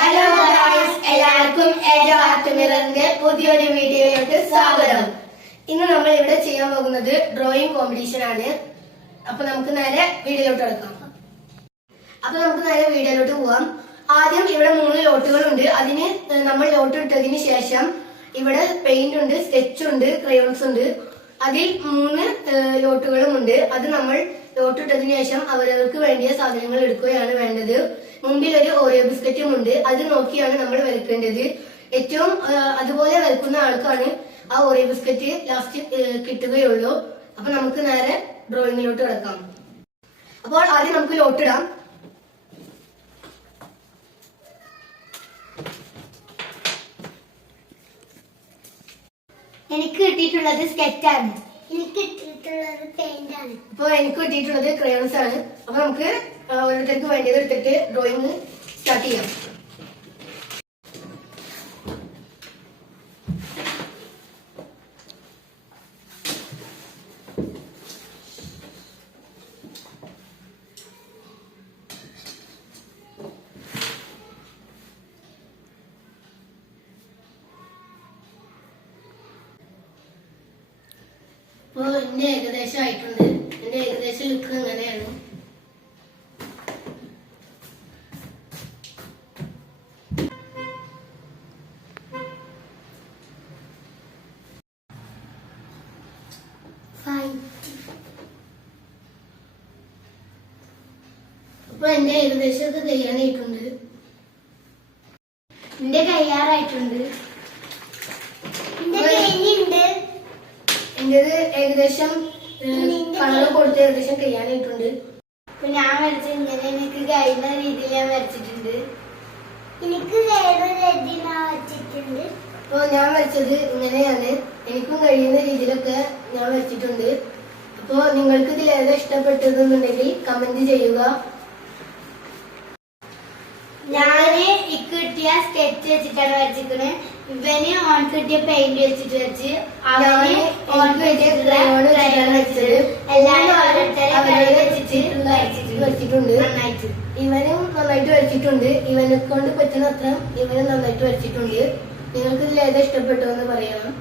Hello guys എല്ലാവർക്കും എന്റെ ആർട്ടുമിററിന്റെ പുതിയൊരു വീഡിയോയിലോട്ട് സ്വാഗതം. ഇന്ന് നമ്മൾ ഇവിടെ ചെയ്യാൻ പോകുന്നത് ഡ്രോയിങ് കോമ്പറ്റീഷൻ ആണ്. അപ്പൊ നമുക്ക് നേരെ വീഡിയോയിലോട്ട് എടുക്കാം അപ്പൊ നമുക്ക് നേരെ വീഡിയോയിലോട്ട് പോവാം. ആദ്യം ഇവിടെ മൂന്ന് ലോട്ടുകളുണ്ട്. അതിന് നമ്മൾ ലോട്ട് ഇട്ടതിന് ശേഷം ഇവിടെ പെയിന്റ് ഉണ്ട് സ്കെച്ച് ഉണ്ട് ക്രയോൺസ് ഉണ്ട്. അതിൽ മൂന്ന് ലോട്ടുകളും ഉണ്ട് അത് നമ്മൾ ലോട്ട് ഇട്ടതിന് ശേഷം അവരവർക്ക് വേണ്ടിയ സാധനങ്ങൾ എടുക്കുകയാണ് വേണ്ടത്. മുമ്പിൽ ഒരു ഓറിയോ ബിസ്ക്കറ്റും ഉണ്ട് അത് നോക്കിയാണ് നമ്മൾ വരയ്ക്കേണ്ടത് ഏറ്റവും അതുപോലെ വരക്കുന്ന ആൾക്കാണ് ആ ഓറിയോ ബിസ്ക്കറ്റ് ലാസ്റ്റ് കിട്ടുകയുള്ളൂ. അപ്പൊ നമുക്ക് നേരെ ഡ്രോയിങ്ങിലോട്ട് കിടക്കാം. അപ്പോൾ ആദ്യം നമുക്ക് ലോട്ടിടാം. എനിക്ക് കിട്ടിയിട്ടുള്ളത് സ്കെച്ചാണ് അപ്പൊ എനിക്ക് കിട്ടിയിട്ടുള്ളത് ക്രയോൺസ് ആണ്. അപ്പൊ നമുക്ക് ഓരോരുത്തർക്ക് വേണ്ടത് എടുത്തിട്ട് ഡ്രോയിങ് സ്റ്റാർട്ട് ചെയ്യാം. അപ്പൊ എന്റെ ഏകദേശം ആയിട്ടുണ്ട്. എന്റെ ഏകദേശം ലുക്ക് എങ്ങനെയാണ്? അപ്പൊ എന്റെ ഏകദേശം ഒക്കെ കഴിയാനായിട്ടുണ്ട് എന്റെ കയ്യാറായിട്ടുണ്ട് ഏകദേശം കളർ കൊടുത്ത് ഏകദേശം കഴിയാനായിട്ടുണ്ട് ഇപ്പൊ ഞാൻ വരച്ച ഇങ്ങനെ എനിക്ക് കഴിയുന്ന രീതിയിൽ ഞാൻ വരച്ചിട്ടുണ്ട്. എനിക്ക് വരച്ചിട്ടുണ്ട്. അപ്പൊ ഞാൻ വരച്ചത് ഇങ്ങനെയാണ്. എനിക്കും കഴിയുന്ന രീതിയിലൊക്കെ ഞാൻ വരച്ചിട്ടുണ്ട്. അപ്പോൾ നിങ്ങൾക്ക് ഇതിൽ ഏതാ ഇഷ്ടപ്പെട്ടതെന്നുണ്ടെങ്കിൽ കമന്റ് ചെയ്യുക. ഞാൻ ഇക്ക് കിട്ടിയ സ്കെച്ച് വെച്ചിട്ടാണ് വരച്ചിരിക്കുന്നത് ഇവന് ഓൺ കിട്ടിയ പെയിന്റ് വെച്ചിട്ട് വെച്ച് അവന് ഓൺ കിട്ടിയ വെച്ചിട്ടാണ് വെച്ചത്. എല്ലാരും ഓരോരുത്തരെ അവരെ വെച്ചിട്ട് വെച്ചിട്ട് വരച്ചിട്ടുണ്ട്. നന്നായിട്ട്. ഇവനും നന്നായിട്ട് വരച്ചിട്ടുണ്ട്. ഇവനെ കൊണ്ട് പറ്റുന്ന അത്ര ഇവനും നന്നായിട്ട് വരച്ചിട്ടുണ്ട്. നിങ്ങൾക്ക് ഇതിൽ ഏതാ ഇഷ്ടപ്പെട്ടു എന്ന് പറയണം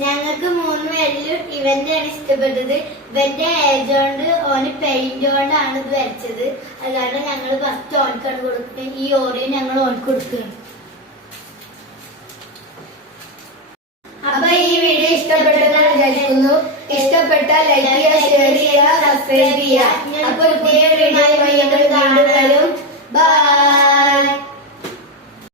ഞങ്ങൾക്ക് മൂന്ന് പേരിലും ഇവന്റെയാണ് ഇഷ്ടപ്പെട്ടത്. ഇവന്റെ ഏജ് കൊണ്ട് ഓന് പെയിന്റ് കൊണ്ടാണ് ഇത് വരച്ചത്. അല്ലാണ്ട് ഞങ്ങൾ ഫസ്റ്റ് ഓൺക്കാണ് കൊടുക്കുന്നത് ഈ ഓറിയും ഞങ്ങൾ ഓൾക്ക് കൊടുക്കുകയാണ്. അപ്പൊ ഈ വീഡിയോ ഇഷ്ടപ്പെട്ടെന്ന് വിചാരിക്കുന്നു. ഇഷ്ടപ്പെട്ടാൽ ലൈക്ക് ചെയ്യുക ഷെയർ ചെയ്യുക സബ്സ്ക്രൈബ് ചെയ്യുക. അപ്പൊ